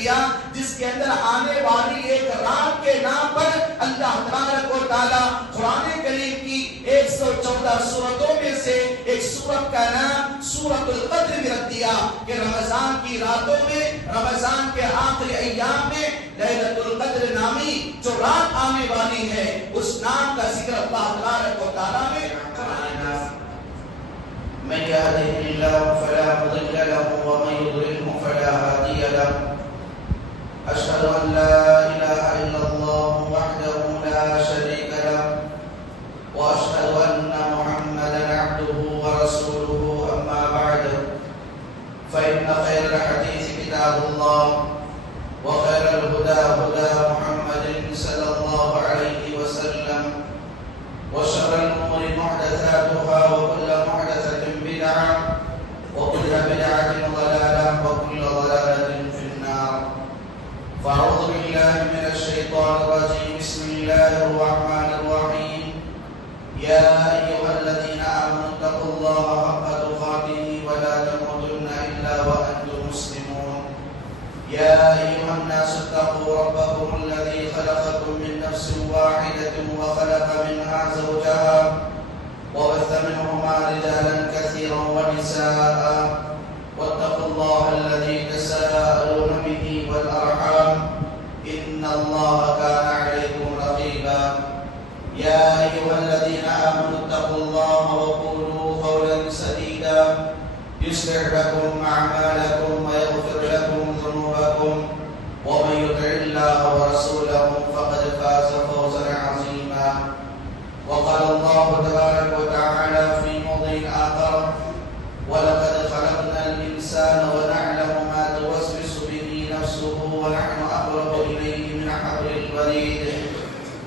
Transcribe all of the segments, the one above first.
دیا جس کے اندر آنے والی ایک رات کے نام پر اللہ تبارک و تعالیٰ قرآن کریم کی 114 سورتوں میں سے ایک سورت کا نام سورۃ القدر بھی رکھ دیا کہ رمضان کی راتوں میں، رمضان کے آخری ایام میں لیلۃ القدر نامی جو رات آنے والی ہے اس نام کا ذکر اللہ تبارک و تعالیٰ نے فرمایا۔ من يهده الله فلا مضل له ومن يضلله فلا هادي له أشهد أن لا إله إلا الله وحده لا شريك له وأشهد أن محمدا عبده ورسوله أما بعد فإن خير الحديث كتاب الله وخير الهدى هدى محمد صلى الله عليه وسلم وشر الأمور محدثاتها وكل محدثة بدعة وكل بدعة ضلالة وكل ضلالة في النار فأعوذ بالله من الشيطان الرجيم بسم الله الرحمن الرحيم يا أيها الذين آمنوا اتقوا الله حق تقاته ولا تموتن إلا وأنتم مسلمون يا أيها الناس اتقوا ربكم الذي خلقكم من نفس واحدة وخلق منها زوجها وبث منهما رجالا كثيرا ونساء واتقوا الله الذي تساءلون به والأرحام إن الله كان عليكم رقيبا يا أيها الذين آمنوا اتقوا الله وقولوا قولا سديدا يصلح لكم أعمالكم ويغفر لكم ذنوبكم ومن يطع الله ورسوله فقد فاز فوزا عظيما وقال الله تبارك وتعالى في موضع آخر ولقد خلقنا الإنسان ونعلم ما توسوس به نفسه ونحن أقرب إليه من حبل الوريد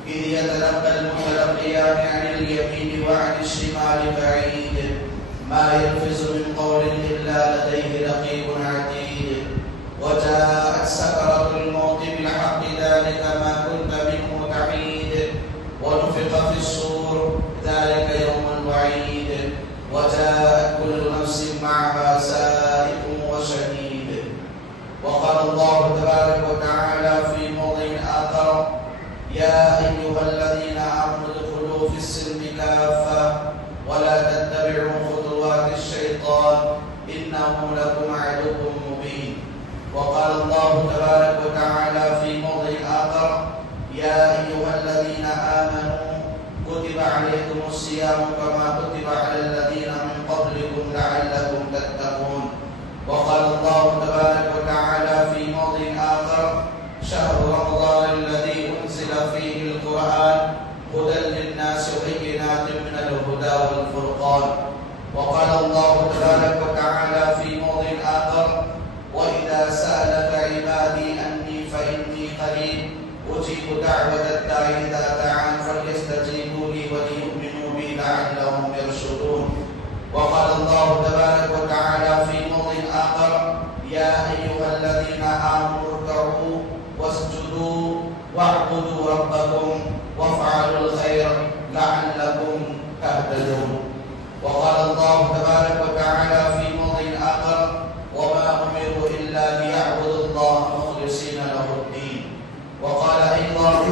إذ يتلقى المتلقيان عن اليمين وعن الشمال بعيد ما يلفظ من قول إلا لديه رقيب عتيد وجاءت سكرة الموت بالحق ذلك ما كنت منه تحيد ونفخ في الصور ذلك يوم الوعيد وجاءت كل نفس معها سائق وشهيد وقال الله تبارك وتعالى في موضع آخر يا أيها الذين آمنوا ادخلوا في السلم كافة ولا تتبعوا خطوات الشيطان إنه لكم عدو مبين وقال الله تبارك وتعالى في موضع آخر يا أيها الذين آمنوا كتب عليكم الصيام كما كتب على الذين من قبلكم لعلكم تتقون وقال الله تبارك وتعالى في موضع آخر شهر رمضان الذي أنزل فيه القرآن هدى للناس وبينات من الهدى والفرقان وقال الله تبارك وتعالى في موضع آخر وإذا سألك عبادي أني فإني قريب أجيب دعوة الداع إذا دعان فليستجيبوا لي وليؤمنوا بي لعلهم يرشدون وقال الله تبارك وتعالى في موضع آخر يا أيها الذين آمنوا اركعوا واسجدوا واعبدوا ربكم وافعلوا الخير لعلكم تهتدون وقال الله تبارك وتعالى في موضع آخر وما أمروا إلا ليعبدوا الله مخلصين له الدين وقال أيضا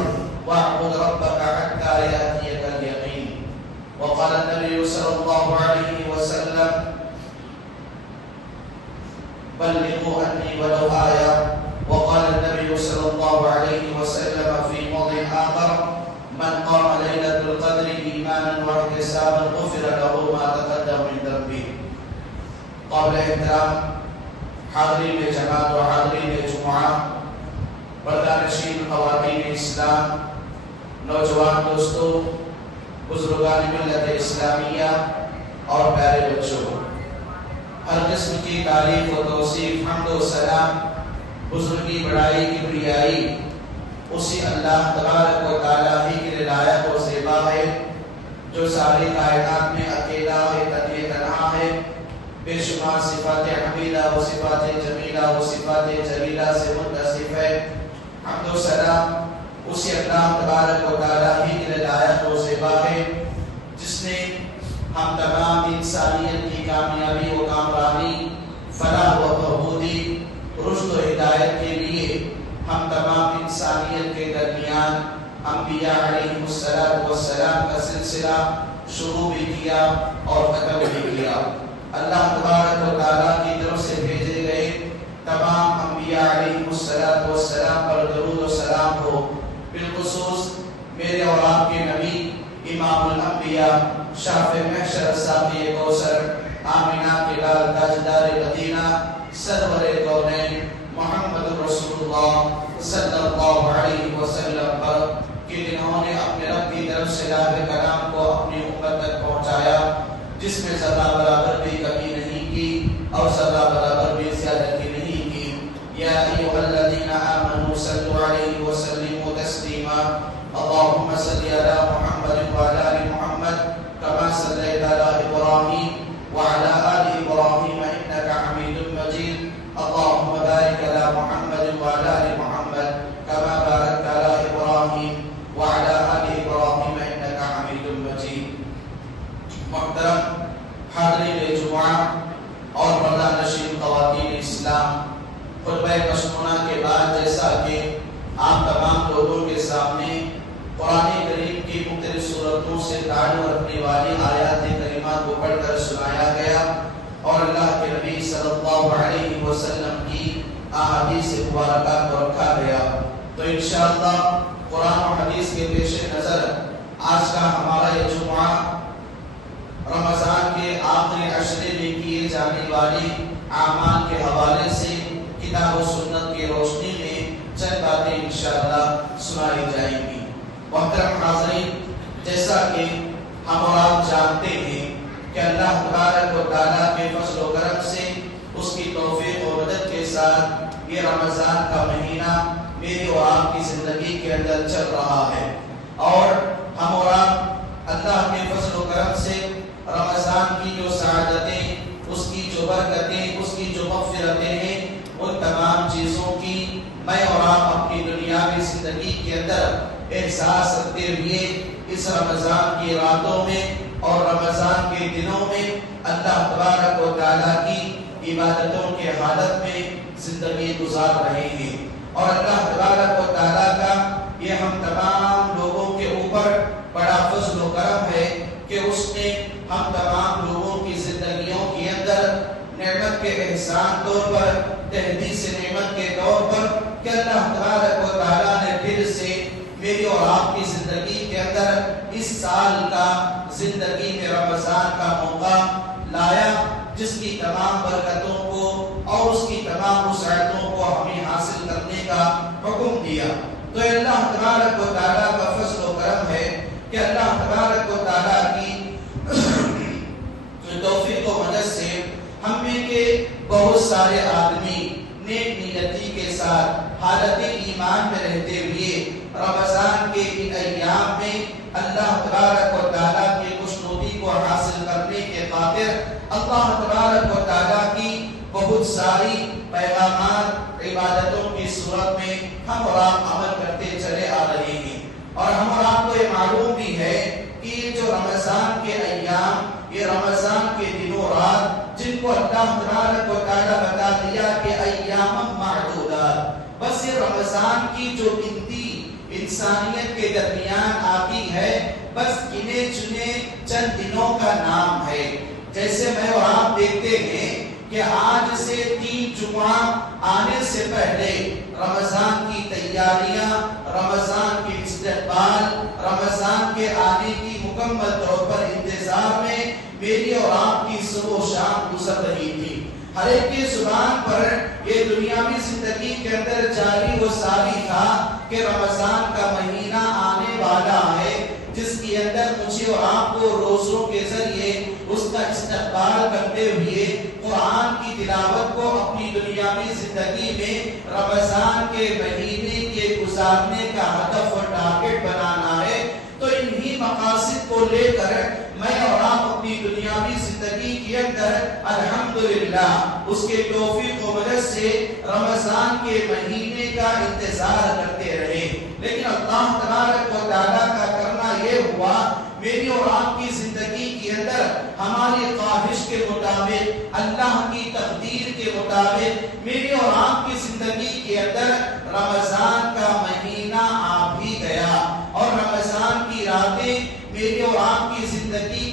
واعبد ربك حتى يأتيك اليقين وقال النبي صلى الله عليه وسلم بلغوا عني ولو آية وقال النبي صلى الله عليه وسلم في موضع آخر من قام ليلة القدر إيمانا واحتسابا غفر له ما تقدم من ذنبه قابل احترام حاضرین جماعت و حاضرین جمعہ بردانشین خواتین اسلام نوجوان دوستو بزرگان ملت اسلامیہ اور پیارے بچوں ہر قسم کی تعریف و توصیف حمد و سلام بزرگی بڑائی کبریائی اسی اللہ تبارک و تعالیٰ ہی کی لائق و زیبا ہے جو ساری کائنات میں اکیلا ہے تنہا ہے بے شمار صفات حمیدہ و صفات جمیلہ و صفات جلیلہ سے متصف ہے حمد و سلام اسی اللہ تبارک و تعالیٰ ہی کی لائق و زیبا ہے جس نے ہم تمام انسانیت کی کامیابی و کامرانی فلاح و بہبودی رشد و ہدایت کے لیے درمیان انبیاء علیہ السلام کا سلسلہ شروع بھی کیا اور ختم بھی کیا۔ اللہ تبارک و تعالیٰ کی طرف سے بھیجے گئے تمام انبیاء علیہ السلام پر درود و سلام ہو۔ بالخصوص میرے اور آپ کے نبی امام الانبیاء شافع محشر ساقی کوثر آمینہ کے لال تاجدار مدینہ سرور کونین محمد رسول اللہ صلی اللہ علیہ وسلم پر کہ جنہوں نے اپنے رب کی طرف سے لاہ کلام کو اپنی امت تک پہنچایا، جس میں ذرہ برابر بھی کمی نہیں کی اور ذرہ برابر بھی زیادتی نہیں کی۔ یا ایھا الذین آمنوا صلوا علیہ وسلموا تسلیما اللهم صل علی محمد وعلی آل محمد كما صليت على إبراهيم وعلى آل إبراهيم إنك حميد مجيد اللهم بارك على محمد وعلى آل محمد كما باركت على إبراهيم وعلى آل إبراهيم إنك حميد مجيد۔ محترم حاضرین جمعہ اور پردہ نشین خواتین اسلام، خطبہ مسنونہ کے بعد جیسا کہ آپ تمام لوگوں کے سامنے قرآن کریم کی مختلف صورتوں سے تعلق رکھنے والی آیات کریمات کو پڑھ کر سنایا گیا اور اللہ کے نبی صلی اللہ علیہ وسلم کی احادیث مبارکہ کو رکھا گیا، تو انشاءاللہ قرآن و حدیث کے پیش نظر آج کا ہمارا یہ جمعہ رمضان کے آخری عشرے میں کیے جانے والی اعمال کے حوالے سے کتاب و سنت کی روشنی میں چند باتیں انشاءاللہ سنائی جائیں گی۔ محترم حاضرین، جیسا کہ ہم اور آپ جانتے ہیں کہ اللہ تبارک و تعالیٰ کے فضل و کرم سے اس کی توفیق و مدد کے ساتھ یہ رمضان کا مہینہ میری اور آپ کی زندگی کے اندر چل رہا ہے، اور ہم اور آپ اللہ کے فضل و کرم سے رمضان کی جو سعادتیں، اس کی جو برکتیں، اس کی جو مغفرتیں ہیں، ان تمام چیزوں کی میں اور آپ اپنی دنیاوی زندگی کے اندر احساس رکھتے ہوئے اس رمضان کی راتوں میں اور رمضان کے دنوں میں اللہ تبارک و تعالیٰ کی عبادتوں کے حالت میں زندگی گزار رہے ہیں، اور اللہ تبارک و تعالیٰ کا یہ ہم تمام لوگوں کے اوپر بڑا فضل و کرم ہے کہ اس نے ہم تمام لوگوں کی زندگیوں کے اندر نعمت کے احسان طور پر، تحدیث نعمت کے طور پر کہ اللہ تبارک و تعالیٰ نے پھر سے میری اور آپ کی زندگی کے اندر اس سال کا زندگی میں رمضان کا موقع لایا، جس کی تمام برکتوں کو اور اس کی تمام وسعتوں کو ہمیں حاصل کرنے کا حکم دیا۔ تو اللہ تبارک و تعالیٰ کا فضل و کرم ہے کہ اللہ تبارک و تعالیٰ کی توفیق و مدد سے ہم میں کے بہت سارے آدمی نیک نیتی کے ساتھ حالت ایمان میں رہتے ہوئے رمضان کے ان ایام میں اللہ تبارک و تعالیٰ کی خوشنودی کو حاصل کرنے کے خاطر اللہ تبارک و تعالیٰ کی بہت ساری پیغامات عبادتوں کی صورت میں ہم اور آپ عمل کرتے چلے آ رہے ہیں، اور ہم اور آپ کو یہ معلوم بھی ہے کہ یہ جو رمضان کے ایام، یہ رمضان کے دنوں رات جن کو اللہ تبارک و تعالیٰ بتا دیا کہ ایام معدودات، بس یہ رمضان کی جو گنتی انسانیت کے درمیان آتی ہے، بس گنے چنے چند دنوں کا نام ہے۔ جیسے میں اور آپ دیکھتے ہیں کہ آج سے 3 جمعہ آنے سے پہلے رمضان کی تیاریاں، رمضان کی استقبال، رمضان کے آنے کی مکمل طور پر انتظار میں میری اور آپ کی صبح و شام گزر رہی تھی۔ ہر ایک کی زبان پر یہ دنیاوی زندگی کے اندر جاری و ساری تھا کہ رمضان کا مہینہ آنے والا ہے، جس کے اندر مجھے اور آپ کو روزوں کے ذریعے اس کا استقبال کرتے ہوئے قرآن کی تلاوت کو اپنی دنیاوی زندگی میں رمضان کے مہینے کے گزارنے کا ہدف اور ٹارگٹ بنانا ہے۔ تو انہی مقاصد کو لے کر میں اور آپ اپنی دنیاوی زندگی کے اندر الحمدللہ اس کے توفیق و مدد سے رمضان کے مہینے کا انتظار کرتے رہے، لیکن اللہ تبارک و تعالیٰ کا کرنا یہ ہوا میری اور آپ کی زندگی کے اندر ہماری خواہش کے مطابق، اللہ کی تقدیر کے مطابق میری اور آپ کی زندگی کے اندر رمضان کا مہینہ آ بھی گیا۔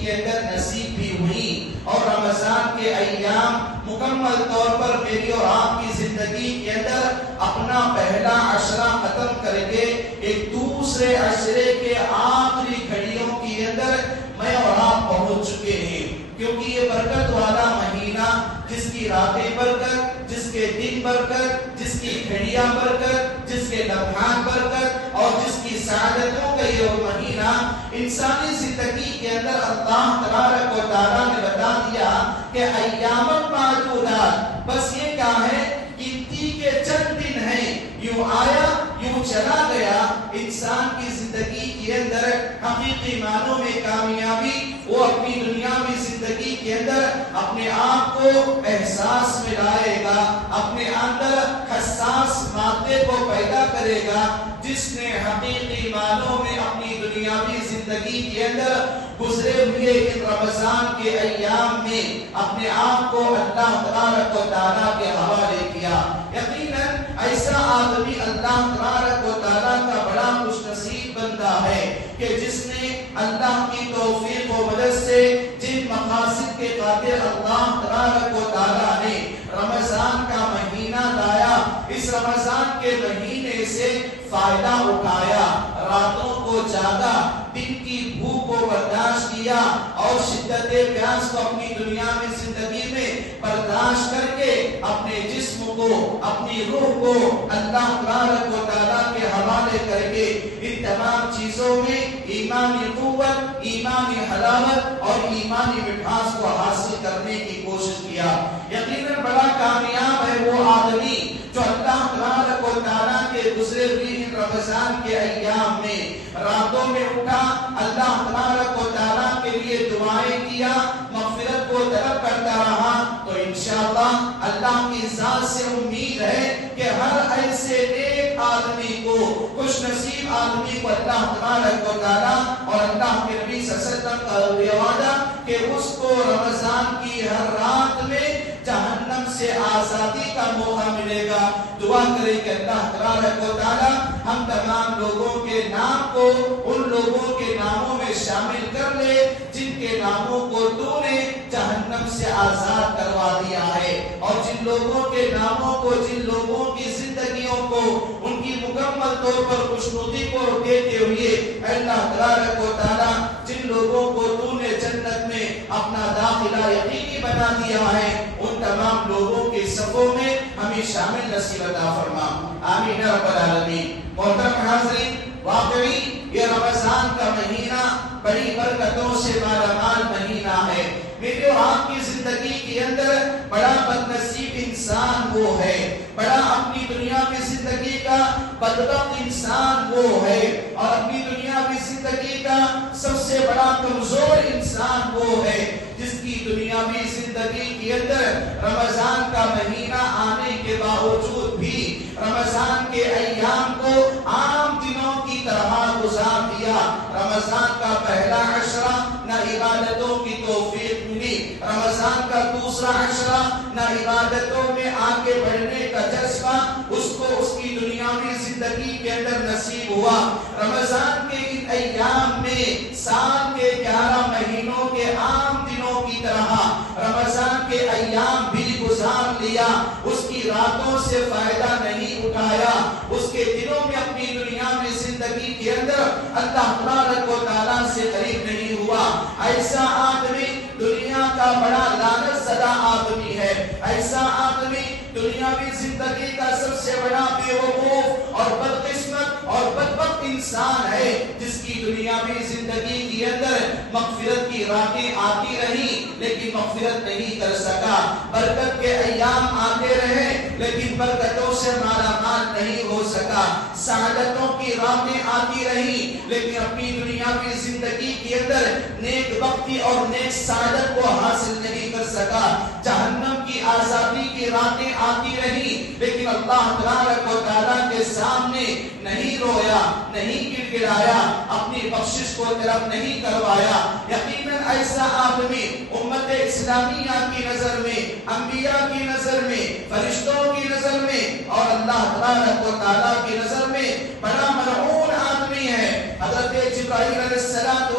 کے اندر نصیب بھی ہوئی، اور رمضان کے ایام مکمل طور پر میری اور آپ کی زندگی کے اندر اپنا پہلا عشرہ ختم کر کے ایک دوسرے عشرے کے آخری گھڑیوں کے اندر میں اور آپ پہنچ چکے ہیں، کیونکہ یہ برکت والا مہینہ جس کی راتیں برکت، جس کے دن برکت، جس کی گھڑیاں برکت، جس کے لمحات برکت اور جس کی سعادتوں کا یہ مہینہ، انسانی زندگی کے اندر اللہ تبارک و تعالیٰ نے بتا دیا کہ ایام معدودات، بس یہ کیا ہے، گنتی کے چند دن ہیں، یوں آیا یوں چلا گیا۔ انسان کی زندگی کے اندر حقیقی معنوں میں کامیابی وہ اپنی دنیاوی زندگی کے اندر اپنے آپ کو احساس میں لائے گا، اپنے اندر حساس مادے کو پیدا کرے گا، جس نے حقیقی معنوں میں اپنی دنیاوی زندگی کے اندر گزرے ہوئے ان رمضان کے ایام میں اپنے آپ کو اللہ تبارک و تعالیٰ کے حوالے کیا۔ یقیناً ایسا آدمی اللہ تبارک و تعالیٰ کا بڑا خوش نصیب بندہ ہے کہ جس نے اللہ کی توفیق و مدد سے جن مقاصد کے خاطر اللہ تبارک و تعالیٰ نے رمضان کا مہینہ لایا، اس رمضان کے مہینے سے فائدہ اٹھایا، راتوں کو جاگا، دن کی بھوک کو برداشت کیا اور شدت پیاس کو اپنی دنیا میں زندگی میں برداشت کر کے اپنے جسم کو، اپنی روح کو اللہ تبارک و تعالیٰ کے حوالے کر کے ان تمام چیزوں میں ایمانی قوت، ایمانی حلاوت اور ایمانی مٹھاس کو حاصل کرنے کی کوشش کیا۔ یقیناً بڑا کامیاب ہے وہ آدمی جو اللہ تبارک و تعالیٰ کے گزرے ہوئے ان رمضان کے ایام میں راتوں میں اٹھا، اللہ تبارک و تعالیٰ کے لیے دعائیں کیا، مغفرت کو طلب کرتا رہا، تو انشاءاللہ اللہ کی ذات سے امید ہے کہ ہر ایسے نیک آدمی کو، خوش نصیب آدمی کو اللہ تبارک و تعالیٰ اور اللہ کے نبی صلی اللہ علیہ وسلم کا یہ وعدہ کہ اس کو رمضان کی ہر رات میں جہنم سے آزادی کا موقع ملے گا۔ دعا کریں کہ اللہ تبارک و تعالیٰ ہم تمام لوگوں کے نام کو ان لوگوں کے ناموں میں شامل کر لے جن کے ناموں کو تو نے جہنم سے آزاد کروا دیا ہے، اور جن لوگوں کے ناموں کو، جن لوگوں کی زندگیوں کو ان کی مکمل طور پر خوشنودی کو دیتے ہوئے اللہ تبارک و تعالیٰ جن لوگوں کو تو نے جنت میں اپنا داخلہ یقینی بنا دیا ہے، ان تمام لوگوں کے صفوں میں ہمیں شامل نصیب عطا فرما، آمین رب العالمین۔ محترم حاضرین، واقعی یہ رمضان کا مہینہ بڑی برکتوں سے مالا مال مہینہ ہے۔ میری اور آپ کی زندگی کے اندر بڑا بد نصیب انسان وہ ہے، بڑا اپنی دنیا میں زندگی کا بدبخت انسان وہ ہے، اور اپنی دنیا میں زندگی کا سب سے بڑا کمزور انسان وہ ہے جس کی دنیاوی زندگی کے اندر رمضان کا مہینہ آنے کے باوجود بھی رمضان کے ایام کو عام دنوں کی طرح گزار دیا۔ رمضان کا پہلا عشرہ نہ عبادتوں کی توفیق ملی، رمضان کا دوسرا عشرہ نہ عبادتوں میں آگے بڑھنے کا جذبہ اس کو اس کی دنیاوی زندگی کے اندر نصیب ہوا۔ رمضان کے ان ایام میں سال کے 11 مہینوں کے عام دنوں کی طرح رمضان کے ایام بھی گزار لیا، اس کی راتوں سے فائدہ نہیں اٹھایا، اس کے دنوں میں اپنی دنیا میں زندگی کے اندر اللہ تبارک و تعالیٰ سے قریب نہیں ہوا۔ ایسا آدمی دنیا کا بڑا لعنت زدہ آدمی ہے، ایسا آدمی دنیاوی زندگی کا سب سے بڑا بے وقوف اور بدقسمت اور بدبخت انسان ہے جس کی دنیاوی زندگی کے اندر مغفرت کی راتیں آتی رہی لیکن مغفرت نہیں کر سکا، برکت کے ایام آتے رہے لیکن برکتوں سے مالا مال نہیں ہو سکا، سعادتوں کی راتیں آتی رہی لیکن اپنی دنیاوی زندگی کے اندر نیک بختی اور نیک سعادت کو حاصل نہیں کر سکا، جہنم کی آزادی کی راتیں آتی رہی لیکن اللہ تبارک و تعالیٰ کے سامنے نہیں رویا، نہیں گڑگڑایا، اپنی بخشش کو طلب نہیں کروایا۔ یقیناً ایسا آدمی امت اسلامیہ کی نظر میں، انبیاء کی نظر میں، فرشتوں کی نظر میں اور اللہ تبارک و تعالیٰ کی نظر میں بڑا ملعون آدمی ہے۔ حضرت جبرائیل علیہ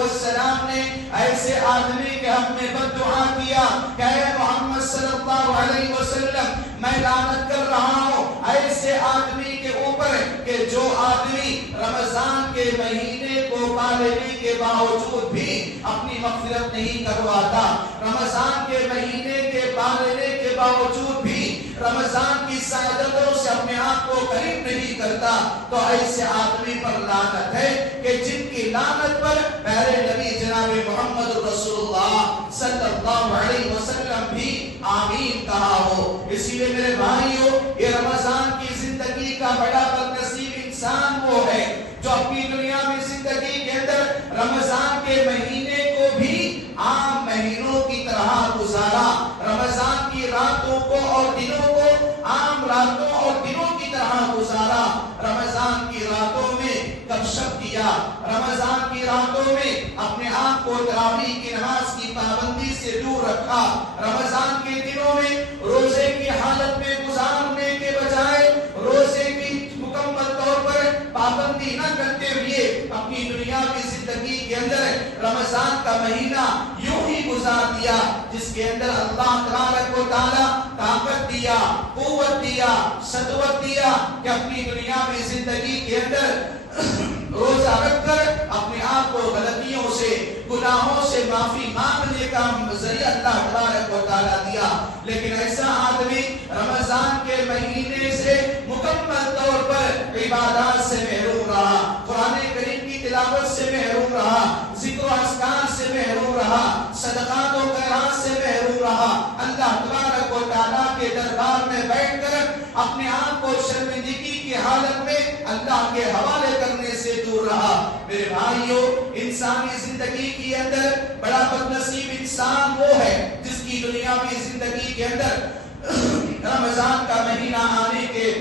السلام نے ایسے آدمی کے حق میں بد دعا کیا کہ اے محمد صلی اللہ علیہ وسلم میں لعنت کر رہا ہوں ایسے آدمی کے اوپر کہ جو آدمی رمضان کے مہینے کو پا لینے کے باوجود بھی اپنی مغفرت نہیں کرواتا، رمضان کے مہینے کے پا لینے کے باوجود بھی رمضان کی سعادتوں سے اپنے آپ کو قریب نہیں کرتا، تو ایسے آدمی پر لعنت ہے کہ جن کی لعنت پر پیارے نبی جناب محمد رسول اللہ صلی اللہ علیہ وسلم بھی آمین کہا ہو۔ اسی لیے میرے بھائیوں، یہ رمضان کی زندگی کا بڑا بدنصیب انسان وہ ہے جو اپنی دنیا میں زندگی کے اندر رمضان کے مہینے کو بھی عام مہینوں کی طرح گزارا، رمضان کی راتوں کو اور دنوں کو عام راتوں اور دنوں کی طرح گزارا، رمضان کی راتوں میں گپ شپ کیا، رمضان کی راتوں میں اپنے آپ کو تراویح کی نماز کی پابندی سے دور رکھا، رمضان کے دنوں میں روزے کی حالت میں گزارنے کے بجائے روزے کی مکمل طور پر پابندی نہ کرتے ہوئے اپنی دنیا کی زندگی کے اندر رمضان کا مہینہ یوں ہی گزار دیا، جس کے اندر اللہ تبارک و تعالی طاقت دیا، قوت دیا، سطوت دیا کہ اپنی دنیا میں زندگی کے اندر روزہ رکھ کر اپنے آپ کو غلطیوں سے گناہوں سے معافی مانگنے کا ذریعہ اللہ تبارک و تعالیٰ دیا، لیکن ایسا آدمی رمضان کے مہینے سے مکمل طور پر عبادات سے محروم رہا، قرآن کریم کی تلاوت سے محروم رہا، ذکر و اذکار سے محروم رہا، صدقات و خیرات سے محروم رہا، اللہ تبارک و تعالیٰ کے دربار میں بیٹھ کر اپنے آپ کو شرمندگی کی حالت میں اللہ کے حوالے کرنے سے دور رہا۔ میرے بھائیوں، انسانی زندگی کے اندر بڑا بدنصیب انسان وہ ہے جس کی دنیاوی زندگی کے اندر رمضان کا مہینہ آنے کے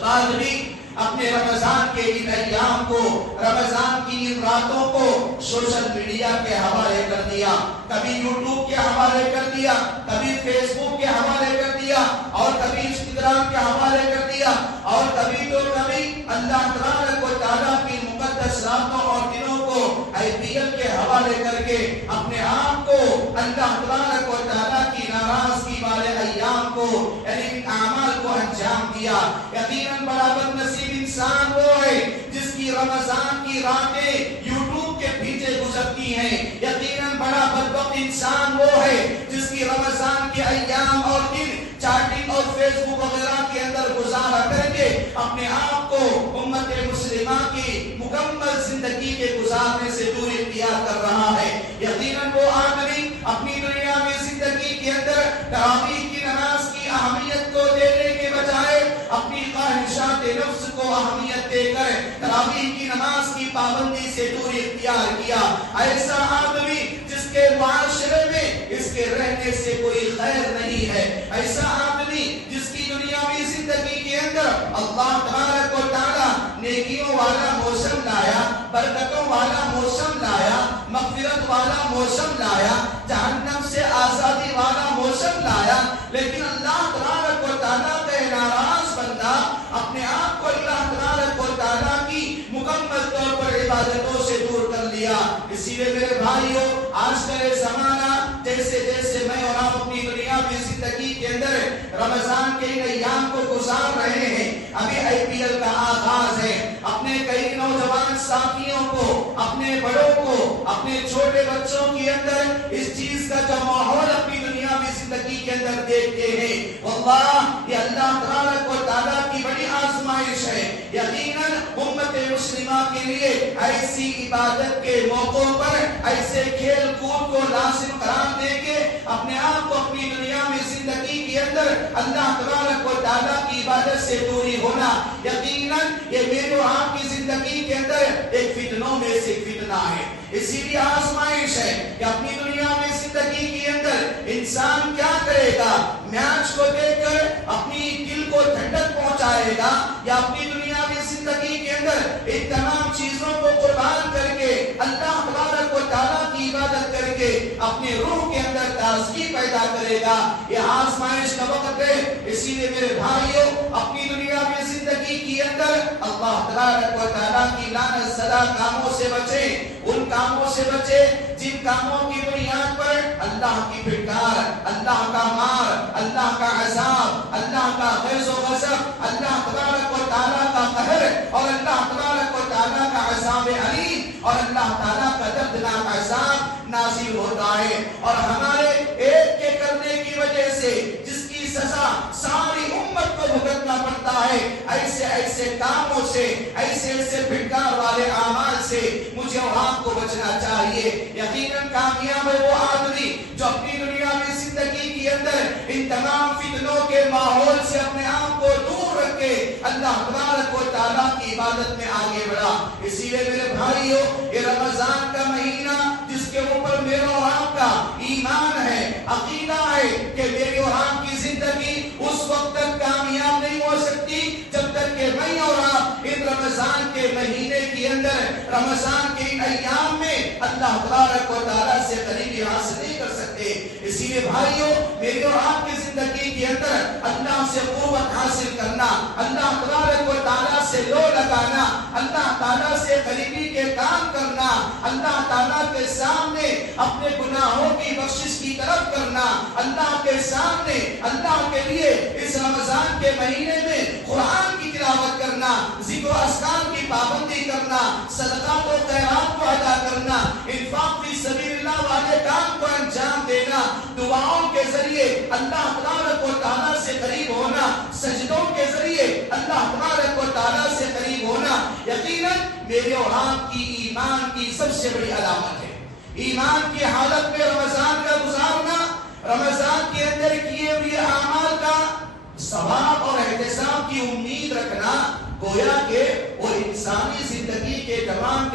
بعد بھی اپنے رمضان کے ان ایام کو، رمضان کی ان راتوں کو سوشل میڈیا کے حوالے کر دیا، کبھی یوٹیوب کے حوالے کر دیا، کبھی فیس بک کے حوالے کر دیا، اور کبھی انسٹاگرام کے حوالے کر دیا، اور کبھی تو کبھی اللہ تبارک و تعالیٰ کی مقدس راتوں اور دنوں کو IPL کے حوالے کر کے اپنے آپ کو اللہ تبارک و تعالیٰ کی ناراضگی والے ایام کو یعنی اعمال کو انجام دیا۔ یقیناً بڑا بدنصیب انسان وہ ہے جس کی رمضان کی راتیں یوٹیوب کے پیچھے گزرتی ہیں، یقیناً بڑا بدبخت انسان وہ ہے جس کی رمضان کے ایام اور دن چیٹنگ اور فیس بک وغیرہ کے اندر گزارا کر کے اپنے آپ کو امت مسلمہ کی مکمل زندگی کے گزارنے سے دور اختیار کر رہا ہے۔ یقیناً وہ آدمی اپنی دنیا میں زندگی کے اندر تراویح کی نماز کی اہمیت کو دینے کے بجائے اپنی خواہشات نفس کو اہمیت دے کر تراویح کی نماز کی پابندی سے دور اختیار کیا۔ ایسا آدمی جس کے معاشرے میں اس کے رہنے سے کوئی خیر نہیں ہے، ایسا آدمی جس کی دنیاوی زندگی کے اندر اللہ تبارک و تعالیٰ نیکیوں والا موسم لایا، برکتوں والا موسم لایا، مغفرت والا موسم لایا، جہنم سے آزادی والا موسم لایا، لیکن اللہ تبارک و تعالیٰ کا ناراض بندہ اپنے آپ کو اللہ تبارک و تعالیٰ کی مکمل طور پر عبادتوں سے دور کر لیا۔ اسی لیے میرے بھائیوں، آج کا یہ زمانہ جیسے جیسے میں اور آپ اپنی دنیا میں زندگی کے اندر رمضان کے ان ایام کو گزار رہے ہیں، ابھی IPL کا آغاز ہے، اپنے کئی نوجوان ساتھیوں کو، اپنے بڑوں کو، اپنے چھوٹے بچوں کے اندر اس چیز کا جو ماحول اپنی دنیا میں زندگی کے اندر دیکھتے ہیں، واللہ یہ اللہ تبارک و تعالیٰ کی بڑی آزمائش ہے۔ یقیناً امت مسلمہ کے لیے ایسی عبادت کے موقعوں پر ایسے کھیل کود کو لازم قرار دے کے اپنے آپ کو اپنی دنیا میں زندگی کے اندر اللہ تبارک و تعالیٰ کی عبادت سے دوری ہونا، یقیناً یہ میرے اور آپ کی زندگی کے اندر ایک فتنوں میں سے فتنہ ہے۔ اسی لیے آزمائش ہے کہ اپنی دنیا میں زندگی کے اندر انسان کیا کرے گا، میچ کو دیکھ کر اپنی دل کو ٹھنڈک پہنچائے گا، یا اپنی دنیا میں زندگی کے اندر ان تمام چیزوں کو قربان کر کے اللہ تبارک و تعالیٰ کی عبادت کر کے اپنے روح کے اندر تازگی پیدا کرے گا۔ یہ آزمائش کا وقت ہے۔ اسی لیے میرے بھائیوں، اپنی دنیا میں زندگی کے اندر اللہ تبارک و تعالیٰ کی لعنت زدہ کاموں سے بچیں، ان کاموں سے بچے جن کاموں کی بنیاد پر اللہ کی پھٹکار، اللہ کا مار، اللہ کا عذاب، اللہ کا غیظ و غضب، اللہ تبارک و تعالیٰ کا قہر اور اللہ تبارک و تعالیٰ کا عذاب علیم اور اللہ تعالیٰ کا دردناک عذاب نازل ہوتا ہے۔ اور ہمارے ایک کے کرنے کی وجہ سے جس کی سزا ساری امت کو بھگتنا پڑتا ہے، ایسے ایسے کاموں سے، ایسے ایسے پھٹکار والے اعمال سے مجھے اور آپ کو بچنا چاہیے۔ یقیناً کامیاب ہے وہ آدمی جو اپنی دنیاوی زندگی کے اندر ان تمام فتنوں کے ماحول سے اپنے آپ کو دور رکھ کے اللہ تبارک و تعالیٰ کی عبادت میں آگے بڑھا۔ اسی لیے میرے بھائیوں، یہ رمضان کا مہینہ جس کے اوپر میرا اور آپ کا ایمان ہے، عقیدہ ہے کہ میری اور آپ کی زندگی اس وقت تک کامیاب نہیں ہو سکتی جب تک کہ میں اور آپ ان رمضان کے مہینے کے اندر، رمضان کے ان ایام میں اللہ تبارک و تعالیٰ سے قریبی حاصل نہیں کر سکتے۔ اسی لیے بھائیوں، میری اور آپ کی زندگی کے اندر اللہ سے قوت حاصل کرنا، اللہ تبارک و تعالیٰ سے لو لگانا، اللہ تعالیٰ سے قریبی کے کام کرنا، اللہ تعالیٰ کے سامنے اپنے گناہوں کی بخشش کی طرف کرنا، اللہ کے سامنے اللہ کے لیے اس رمضان کے مہینے میں قرآن کی تلاوت کرنا، ذکر و اذکار کی پابندی کرنا، صدقات و خیرات کو ادا کرنا، انفاق فی سبیل اللہ والے کام کو انجام دینا، دعاؤں کے ذریعے اللہ تبارک و تعالیٰ سے قریب ہونا، سجدوں کے ذریعے اللہ تبارک و تعالیٰ سے قریب ہونا، یقیناً میرے اور آپ کی ایمان کی سب سے بڑی علامت ہے۔ ایمان کی حالت میں رمضان کا گزارنا، رمضان کے اندر کیے ہوئے اعمال کا ثواب اور احتساب کی امید رکھنا، گویا کہ وہ انسانی زندگی کے تمام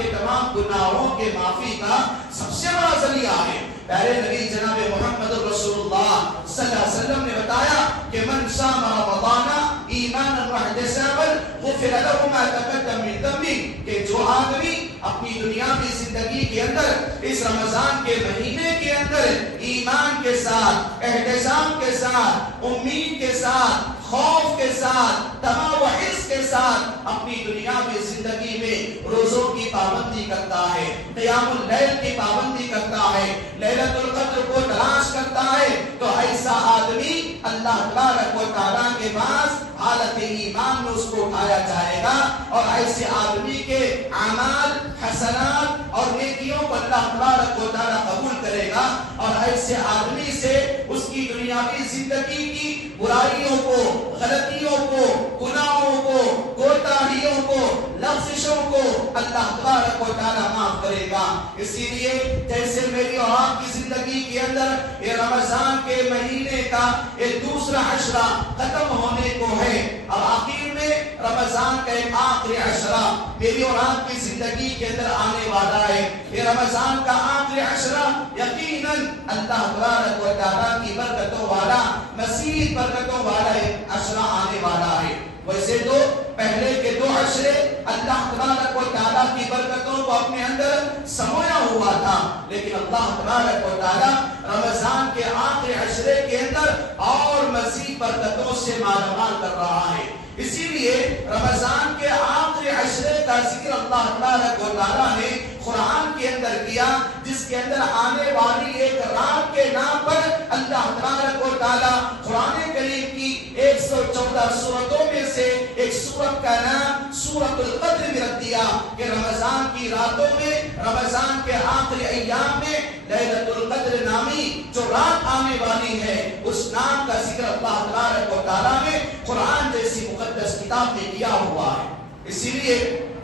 گناہوں کے معافی کا سب سے بڑا ذریعہ ہے۔ پیارے نبی جناب محمد رسول اللہ صلی اللہ علیہ وسلم نے بتایا کہ من صام رمضان ایمانا واحتسابا غفر له ما تقدم من ذنبه، کہ جو آدمی اپنی دنیاوی زندگی کے اندر اس رمضان کے مہینے کے اندر ایمان کے ساتھ، احتساب کے ساتھ، امید کے ساتھ، خوف کے ساتھ، تمام حرص کے ساتھ اپنی دنیاوی زندگی میں روزوں کی پابندی کرتا ہے، قیام اللیل کی پابندی کرتا ہے، لیلۃ القدر کو تلاش کرتا ہے، تو ایسا آدمی اللہ تبارک و تعالیٰ کے پاس حالت ایمان میں اس کو اٹھایا جائے گا اور ایسے آدمی کے اعمال، حسنات اور نیکیوں کو اللہ تبارک و تعالیٰ قبول کرے گا اور ایسے آدمی سے اس کی دنیاوی زندگی کی برائیوں کو، غلطیوں کو، گناہوں کو، کوتاہیوں کو، لغزشوں کو اللہ تبارک و تعالیٰ معاف کرے گا۔ اسی لیے جیسے میری اور آپ کی زندگی کے اندر یہ رمضان کے مہینے کا ایک دوسرا عشرہ ختم ہونے کو ہے اور آخر میں رمضان کا ایک آخری عشرہ میری اور آپ کی زندگی کے اندر آنے والا ہے۔ یہ رمضان کا آخری عشرہ یقیناً اللہ تبارک و تعالیٰ کی برکتوں والا، مزید برکتوں والا ایک عشرہ آنے والا ہے۔ ویسے تو پہلے کے دو عشرے اللہ تبارک و تعالیٰ کی برکتوں کو اپنے اندر سمویا ہوا تھا، لیکن اللہ تبارک و تعالیٰ رمضان کے آخری عشرے کے اندر اور مزید برکتوں سے مالا مال کر رہا ہے۔ اسی لیے رمضان کے آخری عشرے کا ذکر اللہ تبارک و تعالیٰ نے قرآن کے اندر کیا، جس کے اندر آنے والی ایک رات کے نام پر اللہ تبارک و تعالیٰ قرآن کریم کی 114 سورتوں میں سے ایک سورت کا نام سورۃ القدر میں رکھ دیا کہ رمضان کی راتوں میں، رمضان کے آخری ایام میں لیلۃ القدر نامی جو رات آنے والی ہے، اس نام کا ذکر اللہ تبارک و تعالیٰ نے قرآن جیسی مقدس کتاب میں کیا ہوا ہے۔ اسی لیے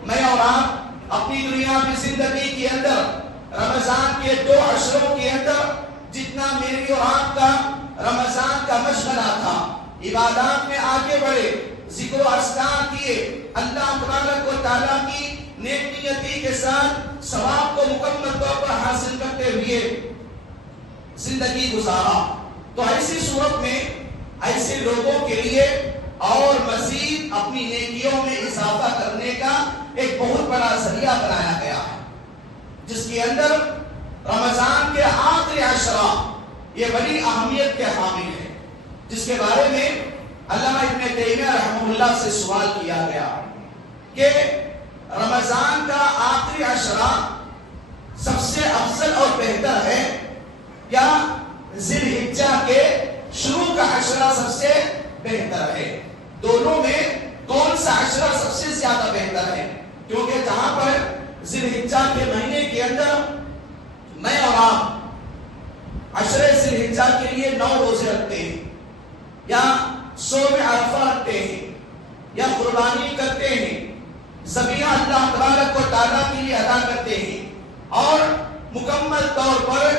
میں اور آپ اپنی دنیاوی زندگی کے اندر رمضان کے دو عشروں کے اندر جتنا میری اور آپ کا رمضان کا مشغلہ تھا، عبادات میں آگے بڑھے، ذکر و اذکار کیے، اللہ تبارک و تعالیٰ کی نیک نیتی کے ساتھ ثواب کو مکمل طور پر حاصل کرتے ہوئے زندگی گزارا، تو ایسی صورت میں ایسے لوگوں کے لیے اور مزید اپنی نیکیوں میں اضافہ کرنے کا ایک بہت بڑا ذریعہ بنایا گیا ہے، جس کے اندر رمضان کے آخری عشرہ یہ بڑی اہمیت کے حامل ہے، جس کے بارے میں علامہ ابن تیمیہ رحمہ اللہ سے سوال کیا گیا کہ رمضان کا آخری عشرہ افضل اور بہتر ہے یا ذی الحجہ کے شروع کا عشرہ سب سے بہتر ہے؟ دونوں میں کون سا عشرہ سب سے زیادہ بہتر ہے؟ کیونکہ جہاں پر ذی الحجہ کے مہینے کے اندر میں اور آپ عشرہ ذی الحجہ کے لیے 9 روزے رکھتے ہیں یا صوم عرفہ رکھتے ہیں یا قربانی کرتے ہیں، ذبیحہ اللہ تبارک و تعالیٰ کے لیے ادا کرتے ہیں، اور مکمل طور پر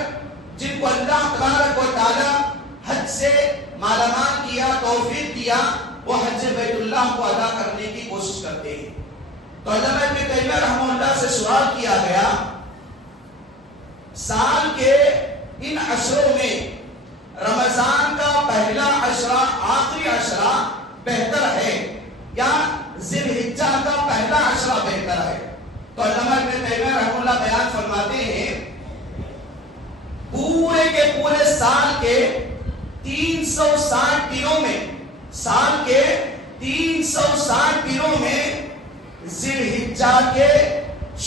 جن کو اللہ تبارک و تعالیٰ حج سے مالا مال کیا، توفیق دیا، وہ حج بیت اللہ کو ادا کرنے کی کوشش کرتے ہیں۔ تو علامہ ابن تیمیہ رحمہ اللہ سے سوال کیا گیا، سال کے ان عشروں میں رمضان کا پہلا عشرہ آخری عشرہ بہتر ہے یا ذی الحجہ کا پہلا عشرہ بہتر ہے؟ تو علامہ ابن تیمیہ رحمہ اللہ بیان فرماتے ہیں پورے کے پورے سال کے 360 دنوں میں، سال کے 360 دنوں میں ذی الحجہ کے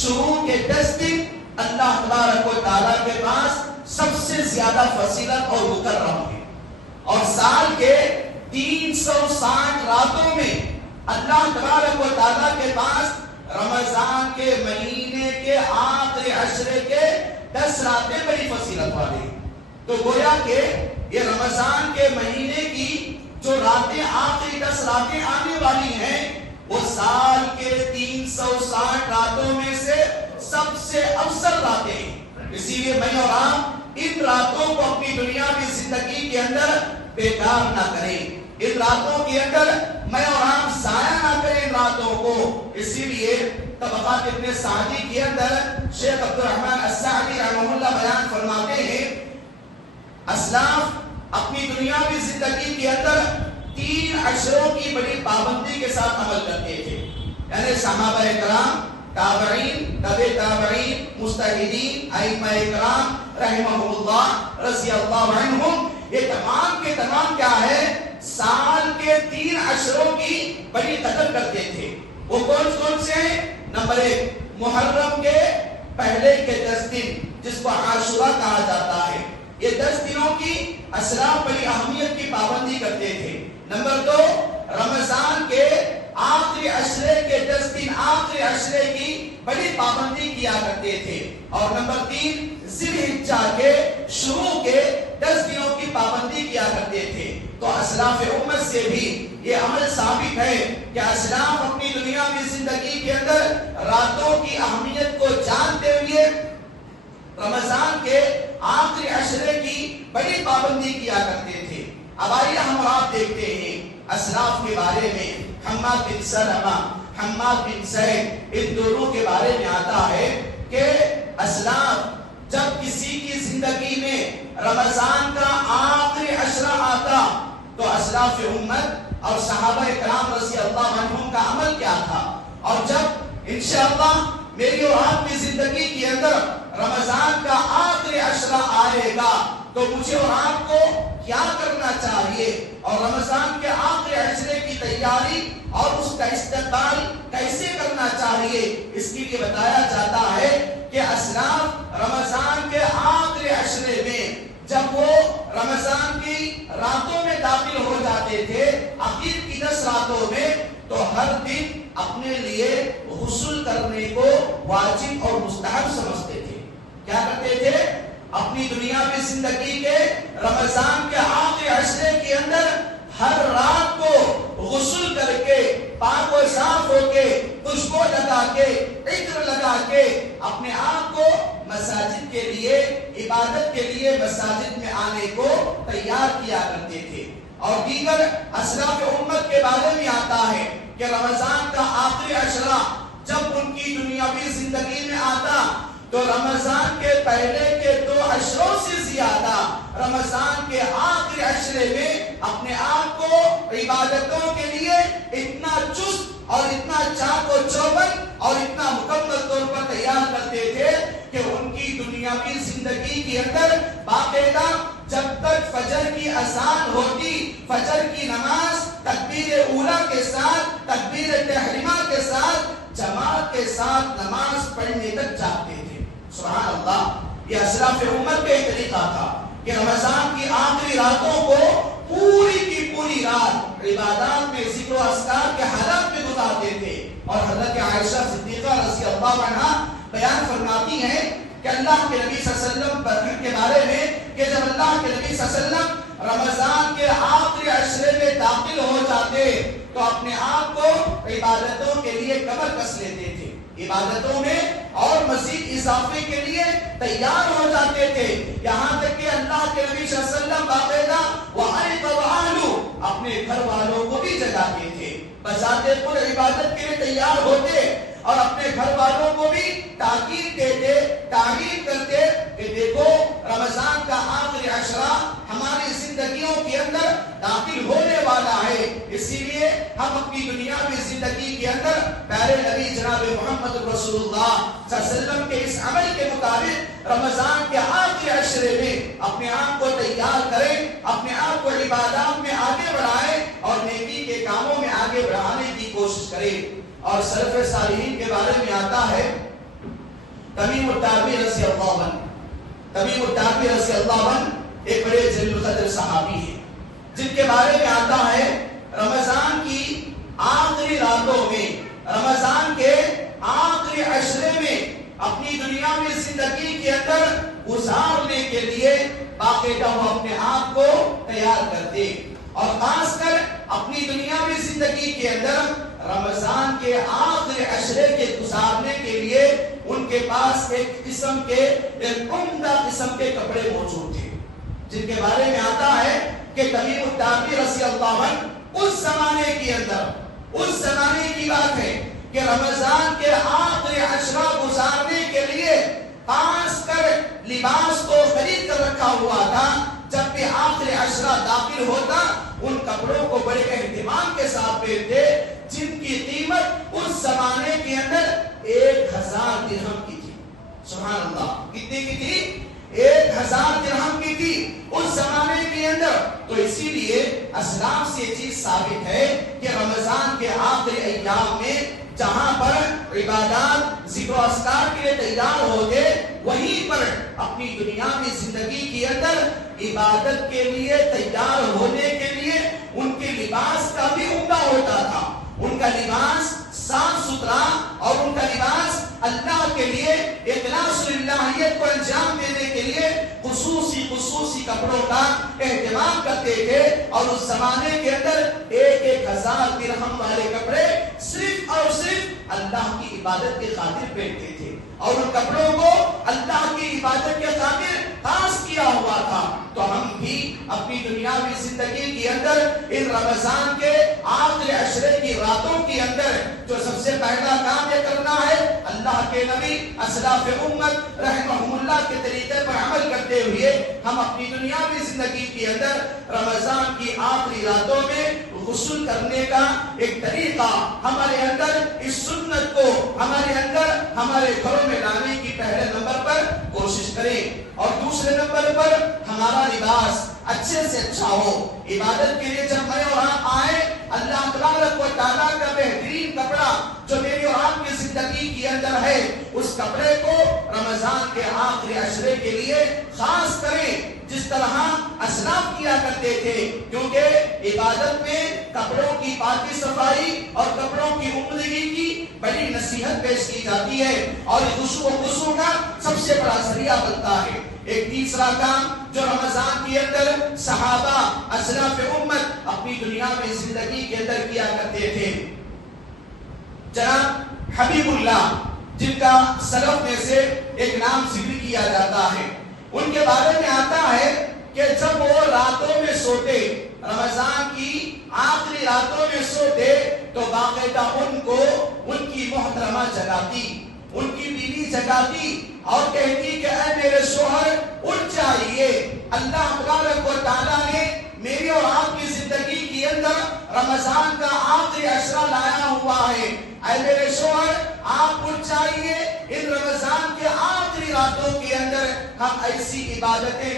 شروع کے 10 دن اللہ تبارک و تعالیٰ کے پاس سب سے زیادہ فضیلت اور مکرم ہے، اور سال کے 360 راتوں میں اللہ تبارک و تعالیٰ کے پاس رمضان کے مہینے کے آخری عشرے کے 10 راتیں بڑی فضیلت والی ہیں۔ تو گویا کہ یہ رمضان کے مہینے کی جو راتیں آخری 10 راتیں آنے والی ہیں وہ سال کے 360 راتوں میں سے سب سے افضل راتیں ہیں۔ اسی لیے میں اور آپ ان راتوں کو اپنی دنیاوی زندگی کے اندر بیکار نہ کریں، ان راتوں کے اندر میں اور آپ ضائع نہ کریں ان راتوں کو۔ اسی لیے طبقات ابن سعدی کے اندر شیخ عبد الرحمن السعدی رحمہ اللہ بیان فرماتے ہیں اسلاف اپنی دنیاوی زندگی کے اندر 3 عشروں کی بڑی پابندی کے ساتھ عمل کرتے تھے، یعنی صحابہ کرام، تابعین، تبع تابعین، مجتہدین، ائمہ کرام رحمہم اللہ رضی اللہ عنہم، یہ تمام کے تمام کیا ہے، سال کے 3 عشروں کی بڑی قدر کرتے تھے۔ وہ کون سے ہیں؟ نمبر 1 محرم کے پہلے کے 10 دن جس کو عاشورہ کہا جاتا ہے، یہ 10 دنوں کی اسلاف بڑی اہمیت کی پابندی کرتے تھے۔ نمبر 2 رمضان کے آخری عشرے کے 10 دن آخری عشرے کی بڑی پابندی کیا کرتے تھے، اور نمبر 3 ذی الحجہ کے شروع کے 10 دنوں کی پابندی کیا کرتے تھے۔ تو اسلاف امت سے بھی یہ عمل ثابت ہے کہ اسلاف اپنی دنیاوی زندگی کے اندر راتوں کی اہمیت کو جانتے ہوئے رمضان کے آخری عشرے کی بڑی پابندی کیا کرتے تھے۔ اب آئیے ہم آپ دیکھتے ہیں اسلاف کے بارے میں، حماد بن سلمہ، حماد بن زید، ان دونوں کے بارے میں آتا ہے کہ اسلاف جب کسی کی زندگی میں رمضان کا آخری عشرہ آتا تو اسلاف امت اور صحابہ کرام رضی اللہ عنہم کا عمل کیا تھا، اور جب انشاءاللہ میری اور آپ کی زندگی کے اندر رمضان کا آخری عشرہ آئے گا تو مجھے اور آپ کو کیا کرنا چاہیے، اور رمضان کے آخری عشرے کی تیاری اور اس کا استقبال کیسے کرنا چاہیے، اس کے لیے بتایا جاتا ہے کہ اسلاف رمضان کے آخری عشرے میں جب وہ رمضان کی راتوں میں داخل ہو جاتے تھے، آخر کی 10 راتوں میں، تو ہر دن اپنے لیے غسل کرنے کو واجب اور مستحب سمجھتے تھے۔ کیا کرتے تھے؟ اپنی دنیاوی زندگی کے رمضان کے آخری عشرے کے اندر ہر رات کو غسل کر کے پاک و صاف ہو کے خوشبو لگا کے عطر لگا کے اپنے آپ کو مساجد کے لیے عبادت کے لیے مساجد میں آنے کو تیار کیا کرتے تھے۔ اور دیگر اسلاف امت کے بارے میں آتا ہے کہ رمضان کا آخری عشرہ جب ان کی دنیاوی زندگی میں آتا تو رمضان کے پہلے کے 2 عشروں سے زیادہ رمضان کے آخری عشرے میں اپنے آپ کو عبادتوں کے لیے اتنا چست اور اتنا چاق و چوبند اور اتنا مکمل طور پر تیار کرتے تھے کہ ان کی دنیاوی زندگی کے اندر باقاعدہ جب تک فجر کی اذان ہوتی، فجر کی نماز تکبیر اولا کے ساتھ، تکبیر تحریمہ کے ساتھ، جماعت کے ساتھ نماز پڑھنے تک جاتے تھے۔ سبحان اللہ، یہ اسلاف امت کا ایک طریقہ تھا کہ رمضان کی آخری راتوں کو پوری کی پوری رات عبادات میں ذکر و اذکار کے حالات میں گزارتے تھے. اور حضرت عائشہ صدیقہ رضی اللہ عنہا بیان فرماتی ہیں کہ اللہ کے نبی صلی اللہ علیہ وسلم کے بارے میں کہ جب اللہ کے نبی صلی اللہ علیہ وسلم رمضان کے آخری عشرے میں داخل ہو جاتے تو اپنے آپ کو عبادتوں کے لیے کمر کس لیتے تھے, عبادتوں میں اور مزید اضافے کے لیے تیار ہو جاتے تھے. یہاں تک کہ اللہ کے نبی صلی اللہ علیہ وسلم باقاعدہ اپنے گھر والوں کو بھی جگاتے تھے, بذات خود عبادت کے لیے تیار ہوتے اور اپنے گھر والوں کو بھی تاکید دیتے, تعریف کرتے کہ دیکھو رمضان کا آخری عشرہ ہماری زندگیوں کے اندر داخل ہونے والا ہے, اسی لیے ہم اپنی دنیاوی زندگی کے اندر پیارے نبی جناب محمد رسول اللہ صلی اللہ علیہ وسلم کے اس عمل کے مطابق رمضان کے آخری عشرے میں اپنے آپ کو تیار کریں, اپنے آپ کو عبادات میں آگے بڑھائیں اور نیکی کے کاموں میں آگے بڑھانے کی کوشش کریں. اور سلف صالحین کے بارے میں آتا ہے تمیم الدارمی رضی اللہ عنہ, تمیم الدارمی رضی اللہ عنہ ایک بڑے جلیل القدر صحابی ہیں جن کے بارے میں آتا ہے رمضان کی آخری راتوں میں, رمضان کے آخری عشرے میں اپنی دنیا میں زندگی کے اندر گزارنے کے لیے باقاعدہ وہ اپنے آپ کو تیار کرتے اور خاص کر اپنی دنیا میں زندگی کے اندر رمضان کے آخری عشرے کے گزارنے کے لیے ان کے پاس ایک عمدہ قسم کے کپڑے موجود تھے جن کے بارے میں آتا ہے کہ تمیم الدارمی رضی اللہ عنہ اس زمانے کے اندر, اس زمانے کی بات ہے کہ رمضان کے آخری عشرہ گزارنے کے لیے خاص کر لباس کو خرید کر رکھا ہوا تھا. جب بھی آخری عشرہ داخل ہوتا ان کپڑوں کو بڑے اہتمام کے ساتھ پہنتے جن کی قیمت اس زمانے کے اندر 1000 درہم کی تھی. سبحان اللہ, کتنے کی تھی؟ 1000 درہم کی تھی اس زمانے کے اندر. تو اسی لیے اسلاف سے یہ چیز ثابت ہے کہ رمضان کے آخری ایام میں جہاں پر عبادات ذکر و اذکار کے لیے تیار ہوتے وہیں پر اپنی دنیاوی زندگی کے اندر عبادت کے لیے تیار ہونے کے لیے ان کے لباس کا بھی عمدہ ہوتا تھا. ان کا لباس صاف ستھرا اور ان کا لباس اللہ کے لیے اخلاص للہیت کو انجام دینے کے لیے خصوصی کپڑوں کا اہتمام کرتے تھے. اور اس زمانے کے اندر 1000 درہم والے کپڑے صرف اور صرف اللہ کی عبادت کے خاطر پہنتے تھے اور ان کپڑوں کو اللہ کی عبادت کے خاطر خاص کیا ہوا تھا. تو ہم بھی اپنی دنیاوی زندگی کے اندر ان رمضان کے آخری عشرے کی راتوں کے اندر جو سب سے پہلا کام یہ کرنا ہے اللہ کے نبی اسلاف امت رحمہم اللہ کے طریقے پر عمل کرتے ہوئے ہم اپنی دنیاوی زندگی کے اندر رمضان کی آخری راتوں میں غسل کرنے کا ایک طریقہ ہمارے اندر اس سنت کو ہمارے اندر ہمارے گھروں میں لانے کی پہلے نمبر پر کوشش کریں. اور دوسرے نمبر پر ہمارا لباس اچھے سے اچھا ہو. عبادت کے لیے جب میں اور آپ آئے اللہ تبارک و تعالیٰ کا بہترین کپڑا جو میری اور آپ کی زندگی کے اندر ہے اس کپڑے کو رمضان کے آخری عشرے کے لیے خاص کریں جس طرح اسلاف کیا کرتے تھے. کیونکہ عبادت میں کپڑوں کی پاکی صفائی اور کپڑوں کی عمدگی کی بڑی نصیحت پیش کی جاتی ہے اور خشوع کا سب سے بڑا ذریعہ بنتا ہے. ایک تیسرا کام جو رمضان کے اندر صحابہ اسلاف امت اپنی دنیا میں زندگی کے اندر کیا کرتے تھے, جناب حبیب اللہ جن کا سلف میں سے ایک نام ذکر کیا جاتا ہے, ان کے بارے میں آتا ہے کہ جب وہ راتوں میں سوتے, رمضان کی آخری راتوں میں سوتے تو باقاعدہ ان کو ان کی محترمہ جگاتی, ان کی بیوی جگاتی اور کہتی کہ اے میرے شوہر اٹھ جائیے, اللہ تبارک و تعالیٰ نے میری اور آپ کی زندگی کے اندر رمضان کا آخری عشرہ لایا ہوا ہے, اے میرے شوہر آپ اٹھ جائیے, ان رمضان کے آخری راتوں کے اندر ہم ایسی عبادتیں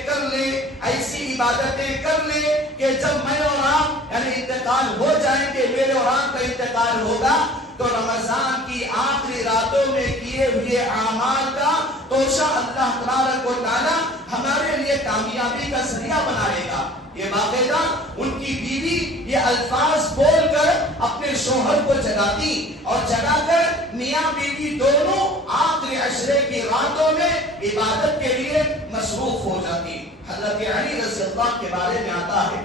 کر لیں کہ جب میں اور آپ یعنی انتقال ہو جائیں گے, میرے اور آپ کا انتقال ہوگا تو رمضان کی آخری راتوں میں کیے ہوئے اعمال کا توشہ اللہ تبارک و تعالی ہمارے لیے کامیابی کا ذریعہ بنائے گا. یہ باقاعدہ ان کی بیوی یہ الفاظ بول کر اپنے شوہر کو جگاتی اور جگا کر میاں بیوی دونوں آخری عشرے کی راتوں میں عبادت کے لیے مصروف ہو جاتی. حضرت علی رضی اللہ کے بارے میں آتا ہے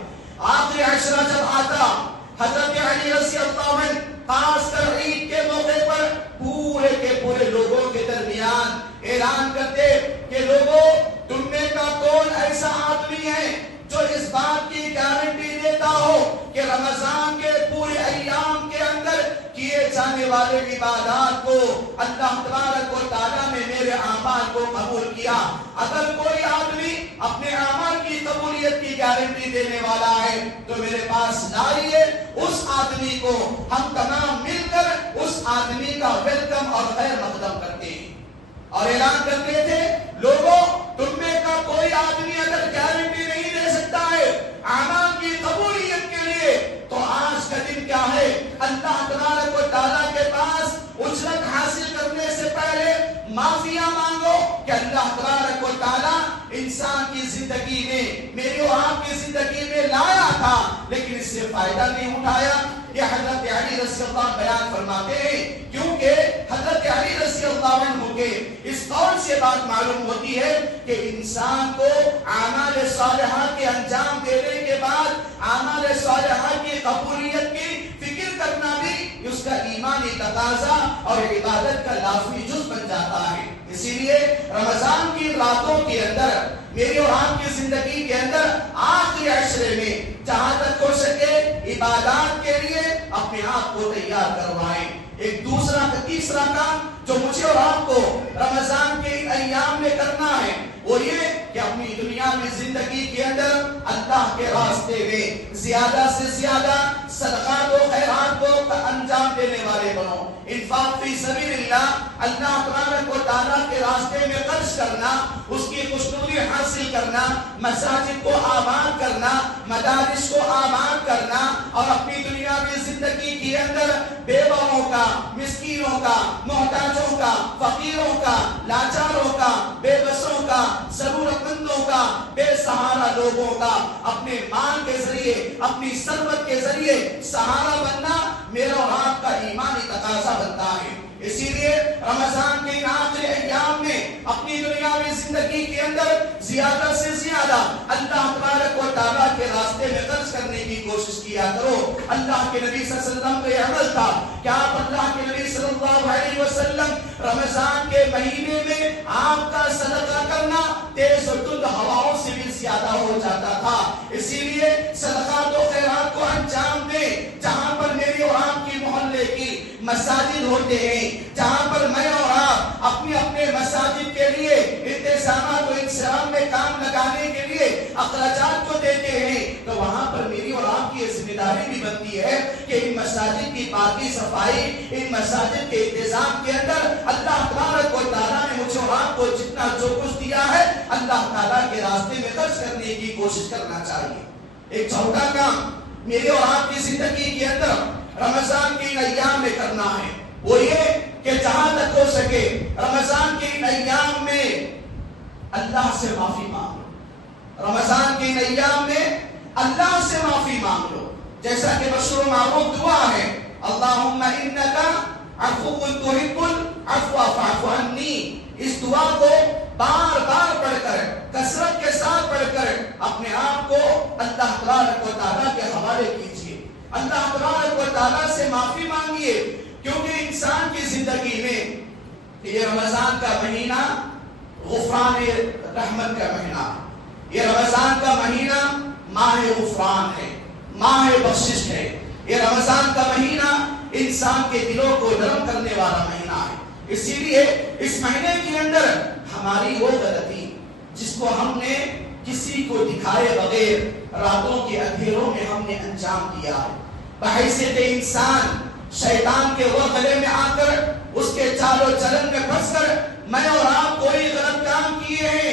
آخری عشرہ جب آتا حضرت علی رضی اللہ عنہ خاص کر عید کے موقع پر پورے کے پورے لوگوں کے درمیان اعلان کرتے کہ لوگوں تم میں کا کون ایسا آدمی ہے جو اس بات کی گارنٹی دیتا ہو کہ رمضان کے پورے ایام کے اندر کیے جانے والے عبادات کو اللہ تبارک و تعالیٰ نے میرے اعمال کو قبول کیا. اگر کوئی آدمی اپنے اعمال کی قبولیت کی گارنٹی دینے والا ہے تو میرے پاس لائیے اس آدمی کو. ہم تمام مل کر اس آدمی کا ویلکم اور خیر مقدم کرتے ہیں اور اعلان کرتے تھے لوگوں تم میں کا کوئی آدمی اگر گارنٹی نہیں دے سکتا ہے اعمال کی قبولیت کے لیے تو آج کا دن کیا ہے اللہ تبارک و تعالیٰ کے پاس اجرت حاصل کرنے سے پہلے معافیاں مانگو کہ اللہ تبارک و تعالیٰ انسان کی زندگی میں میری اور آپ کی زندگی میں لایا تھا لیکن اس سے فائدہ نہیں اٹھایا. یہ حضرت علی رضی اللہ بیان فرماتے ہیں کیونکہ حضرت علی رضی اللہ عنہ کے اس قول سے بات معلوم ہوتی ہے کہ انسان کو اعمال صالحہ کے انجام دینے کے بعد اعمال صالحہ کی قبولیت کی فکر کرنا بھی اس کا ایمانی تقاضا اور عبادت کا لازمی جز بن جاتا ہے. اسی لیے رمضان کی راتوں کے اندر میری اور آپ کی زندگی کے اندر آخری عشرے میں جہاں تک ہو سکے عبادات کے لیے اپنے آپ کو تیار کروائیں. ایک دوسرا تیسرا کام جو مجھے اور آپ کو رمضان کے ایام میں کرنا ہے وہ یہ کہ اپنی دنیاوی زندگی کے اندر اللہ کے راستے میں زیادہ سے زیادہ صدقات و خیرات کو انجام دینے والے بنو. انفاق فی سبیل اللہ اللہ تبارک و تعالیٰ کے راستے میں خرچ کرنا اس کی خوشنودی حاصل کرنا مساجد کو آباد کرنا مدارس کو آباد کرنا اور اپنی دنیاوی زندگی کے اندر بیواؤں کا مسکینوں کا محتاجوں کا فقیروں کا لاچاروں کا بے بسوں کا ضرورت مندوں کا بے سہارا لوگوں کا اپنے مال کے ذریعے اپنی ثروت کے ذریعے سہارا بننا میرا اور آپ کا ایمانی تقاضا بنتا ہے. اسی لیے رمضان کے آخری ایام میں اپنی دنیاوی زندگی کے اندر زیادہ سے زیادہ اللہ تبارک و تعالیٰ کے راستے میں خرچ کرنے کی کوشش کیا کرو. اللہ کے نبی صلی اللہ علیہ وسلم کا یہ عمل تھا کہ آپ اللہ کے نبی صلی اللہ علیہ وسلم رمضان کے مہینے میں آپ کا صدقہ کرنا تیز و تند ہواؤں سے بھی زیادہ ہو جاتا تھا. اسی لیے صدقات و خیرات کو انجام دیں جہاں پر میری اور آپ کی محلے کی مساجد ہوتے ہیں جہاں پر میں اور آپ اپنے اپنے مساجد کے لیے انتظامات و انصرام میں کام لگانے کے لیے اخراجات کو دیتے ہیں تو وہاں پر میری اور آپ کی ذمہ داری بھی بنتی ہے کہ ان مساجد کی پاکی صفائی ان مساجد کے انتظام کے اندر اللہ تبارک و تعالیٰ نے مجھے اور آپ کو جتنا جو کچھ دیا ہے اللہ تعالیٰ کے راستے میں خرچ کرنے کی کوشش کرنا چاہیے. ایک چوتھا کام میرے اور آپ کی زندگی کے اندر رمضان کے ایام میں کرنا ہے وہ یہ کہ جہاں تک ہو سکے رمضان کے ایام میں اللہ سے معافی مانگ لو. رمضان کے ایام میں اللہ سے معافی مانگ لو جیسا کہ مشہور و معروف دعا ہے اللہم انکا عفو تحب العفو فاعف عنی. اس دعا کو بار بار پڑھ کر کثرت کے ساتھ پڑھ کر اپنے آپ کو اللہ تبارک و تعالیٰ کے حوالے کیجیے. اللہ تبارک و تعالیٰ سے معافی مانگیے کیونکہ انسان کی زندگی میں یہ رمضان کا مہینہ غفران رحمت کا مہینہ یہ رمضان کا مہینہ ماہ غفران ہے ماہ بخشش ہے. یہ رمضان کا مہینہ انسان کے دلوں کو نرم کرنے والا مہینہ ہے. اسی لیے اس مہینے کے اندر ہماری وہ غلطی جس کو ہم نے کسی کو دکھائے بغیر راتوں کے اندھیروں میں ہم نے انجام دیا ہے بحیثیت انسان شیطان کے وہ گلے میں آ کر اس کے چال و چلن میں پھنس کر میں اور آپ کوئی غلط کام کیے ہیں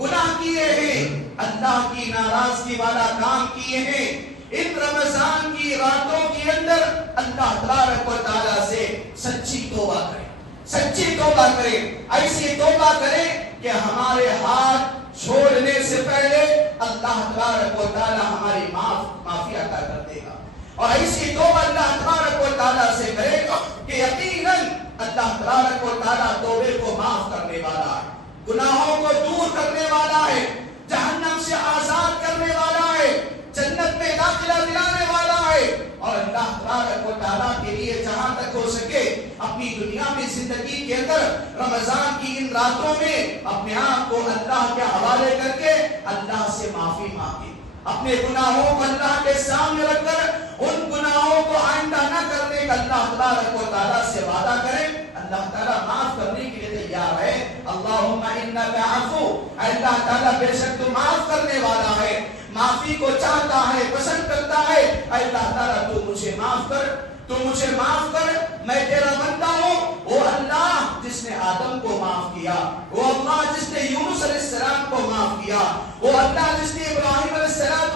گناہ کیے ہیں اللہ کی ناراضگی والا کام کیے ہیں. ان رمضان کی راتوں کے اندر اللہ تبارک و تعالیٰ سے سچی توبہ کریں سچی توبہ کریں، ایسی توبہ کریں کہ ہمارے ہاتھ چھوڑنے سے پہلے اللہ تبارک و تعالی ہماری معافی عطا کر دے گا، اور ایسی توبہ اللہ تبارک و تعالی سے کرے گا کہ یقیناً اللہ تبارک و تعالی توبے کو معاف کرنے والا ہے، گناہوں کو دور کرنے والا ہے، جہنم سے آزاد کرنے والا ہے، جنت میں داخلہ دلانے والا ہے، اور اللہ تبارک و تعالیٰ کے لیے جہاں تک ہو سکے اپنی دنیا میں زندگی کے اندر رمضان کی ان راتوں میں اپنے آپ کو اللہ کے حوالے کر کے اللہ سے معافی مانگے، اپنے گناہوں کو اللہ کے سامنے رکھ کر ان گناہوں کو آئندہ نہ کرنے کا اللہ تبارک و تعالیٰ سے وعدہ کرے۔ اللہ تعالیٰ معاف کرنے کے لیے تیار ہے۔ اللہم انک عفو، اللہ تعالیٰ بے شک تو معاف کرنے والا ہے، معافی کو چاہتا ہے، پسند کرتا ہے۔ اللہ تعالیٰ تو مجھے معاف کر، تو مجھے معاف کر، میں تیرا بندہ ہوں۔ وہ اللہ جس نے آدم کو معاف کیا، وہ اللہ جس نے یونس علیہ السلام کو معاف کیا، وہ اللہ جس نے ابراہیم علیہ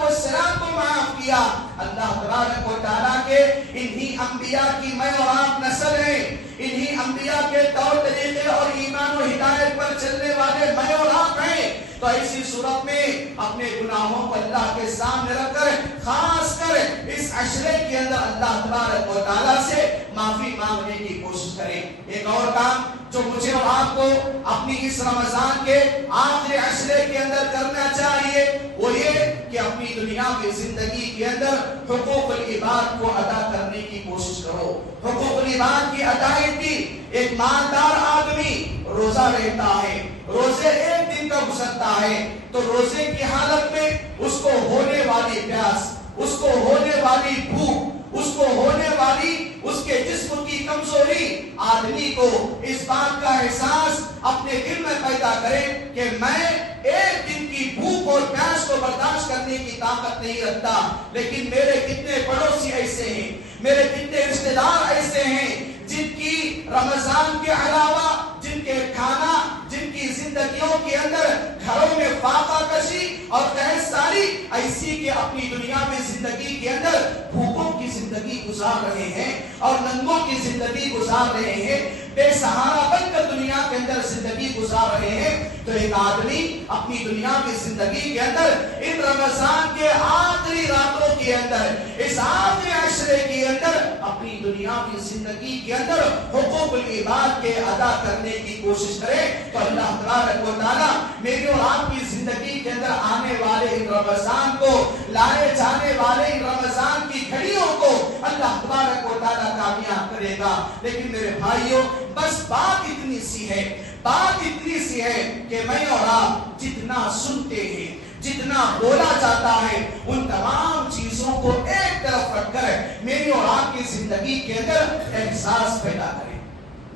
السلام کو معاف کیا۔ اللہ تبارک و تعالیٰ کے انہی انبیاء کی میں اور آپ نسل ہیں، انہی انبیاء کے طور طریقے اور ایمان و ہدایت پر چلنے والے میں اور آپ ہیں۔ تو ایسی صورت میں اپنے گناہوں کو اللہ کے سامنے رکھ کر خاص کر اس عشرے کے اندر اللہ تبارک و تعالیٰ سے معافی مانگنے کی کوشش کریں۔ ایک اور کام جو مجھے اور آپ کو اپنی اس رمضان کے آخری عشرے کے اندر کرنا چاہیے وہ یہ کہ اپنی دنیا کی زندگی کے اندر حقوق العباد کو ادا کرنے کی کوشش کرو۔ حقوق العباد کی ادائیگی، ایک مالدار آدمی روزہ رہتا ہے، روزے ایک دن کا گزرتا ہے تو روزے کی حالت میں اس کو ہونے والی پیاس، اس کو ہونے والی بھوک، اس کو ہونے والی اس کے جسم کی کمزوری، آدمی کو اس بات کا احساس اپنے دل میں پیدا کرے کہ میں ایک دن کی بھوک اور پیاس کو برداشت کرنے کی طاقت نہیں رکھتا، لیکن میرے کتنے پڑوسی ایسے ہیں، میرے کتنے رشتے دار ایسے ہیں جن کی رمضان کے علاوہ، جن کے کھانا، جن کی زندگیوں کے اندر گھروں میں فاقہ کشی اور قحط ساری ایسی کہ اپنی دنیا میں زندگی کے اندر بھوکوں کی زندگی گزار رہے ہیں اور ننگوں کی زندگی گزار رہے ہیں، بے سہارا بن کر دنیا کے اندر زندگی گزار رہے ہیں۔ تو ایک آدمی اپنی دنیا کی زندگی کے اندر ان رمضان کے آخری راتوں کے اندر، اس آخری عشرے کے اندر اپنی دنیا کی زندگی کے اندر حقوق العباد کے ادا کرنے کی کوشش کرے تو اللہ تبارک و تعالیٰ میری اور آپ کی زندگی کے اندر آنے والے ان رمضان کو، لائے جانے والے ان رمضان کی گھڑیوں کو اللہ تبارک و تعالیٰ کامیاب کرے گا۔ لیکن میرے بھائیوں، بس بات اتنی سی ہے، بات اتنی سی ہے کہ میں اور آپ جتنا سنتے ہیں، جتنا بولا جاتا ہے، ان تمام چیزوں کو ایک طرف رکھ کر میری اور آپ کی زندگی کے اندر احساس پیدا کریں،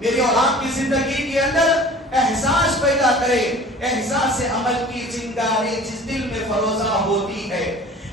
میری اور آپ کی زندگی کے اندر احساس پیدا کرے، احساس عمل کی چنگاری جس دل میں فروزہ ہوتی ہے،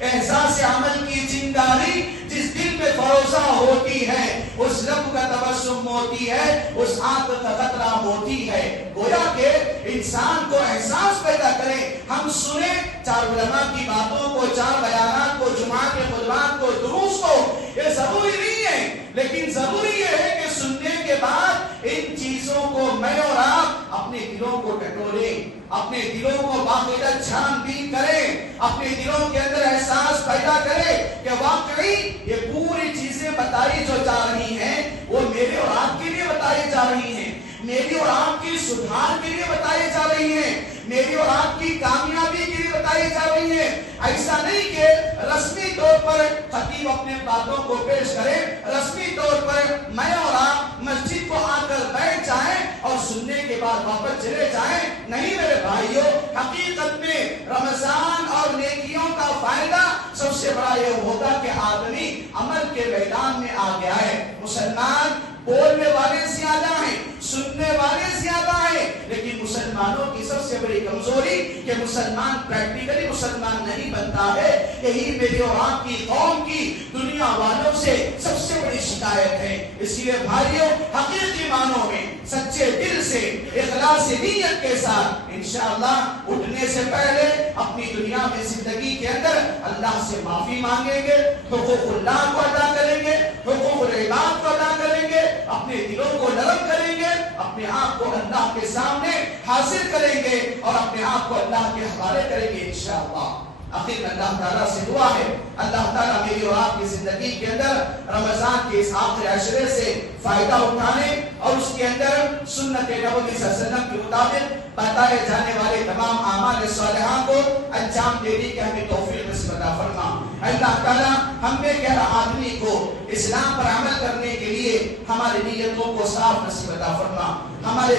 احساس عمل کی چنگاری جس دل میں فروزہ ہوتی ہے، اس لب کا تبسم ہوتی ہے، اس آنکھ کا قطرہ ہوتی ہے۔ گویا کہ انسان کو احساس پیدا کرے، ہم سنیں چار علماء کی باتوں کو، چار بیانات کو، جمعہ کے خطبات کو، دروس کو، یہ ضروری نہیں ہے، لیکن ضروری یہ ہے کہ سننے کے بعد ان چیزوں کو میں اور آپ اپنے دلوں کو ٹٹولیں، اپنے دلوں کو باقاعدہ چھان بین کریں، اپنے دلوں کے اندر احساس پیدا کریں کہ واقعی یہ پوری چیزیں بتائی جو جا رہی ہیں وہ میرے اور آپ کے لیے بتائی جا رہی ہیں، میری اور آپ کی سدھار کے لیے بتائی جا رہی ہیں، میری اور آپ کی کامیابی کے لیے بتائی جا رہی ہیں۔ ایسا نہیں کہ رسمی طور پر خطیب اپنے باتوں کو پیش کرے، رسمی طور پر میں اور آپ مسجد کو آ کر بیٹھ جائیں اور سننے کے بعد واپس چلے جائیں، نہیں میرے بھائیوں، حقیقت میں رمضان اور نیکیوں کا فائدہ سب سے بڑا یہ ہوگا کہ آدمی عمل کے میدان میں آ گیا ہے۔ مسلمان بولنے والے زیادہ ہیں، سننے والے زیادہ ہیں، لیکن مسلمانوں کی سب سے بڑی کمزوری کہ مسلمان پریکٹیکلی مسلمان نہیں بنتا ہے۔ یہی میری اور آپ کی قوم کی دنیا والوں سے سب سے بڑی شکایت ہے۔ اس لیے بھائیوں، حقیقی معنوں میں سچے دل سے، اخلاص نیت کے ساتھ انشاءاللہ اٹھنے سے پہلے اپنی دنیا میں زندگی کے اندر اللہ سے معافی مانگیں گے، حقوق اللہ کو ادا کریں گے، حقوق العباد کو ادا کریں گے، اپنے دلوں کو نرم کریں گے، اپنے آپ کو اللہ کے سامنے حاضر کریں گے اور اپنے آپ کو اللہ کے حوالے کریں گے انشاءاللہ۔ آخر میں اللہ تعالیٰ سے دعا ہے اللہ تعالیٰ میری اور آپ کی زندگی کے اندر رمضان کے اس آخر عشرے سے فائدہ اٹھانے اور اس کے اندر سنت نبوی صلی اللہ علیہ وسلم کے مطابق بتائے جانے والے تمام اعمال صالحہ کو انجام دینے کی ہمیں توفیق نصیب عطا فرما۔ اللہ تعالیٰ ہم میں ہر آدمی کو اسلام پر عمل کرنے کے لیے ہماری نیتوں کو صاف نصیب عطا فرما، ہمارے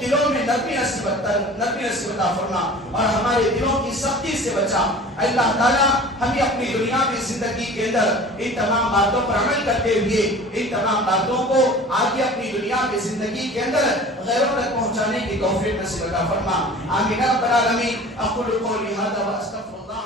دلوں میں نرمی نصیب عطا فرما اور ہمارے دلوں کی سختی سے بچا۔ اللہ تعالیٰ ہمیں اپنی دنیاوی زندگی کے اندر ان تمام باتوں پر عمل کرتے ہوئے ان تمام باتوں کو آگے اپنی دنیاوی زندگی کے اندر غیروں تک پہنچانے کی توفیق نصیب عطا فرما۔ آمین رب العالمین۔ اقول قولی ھذا واستغفر اللہ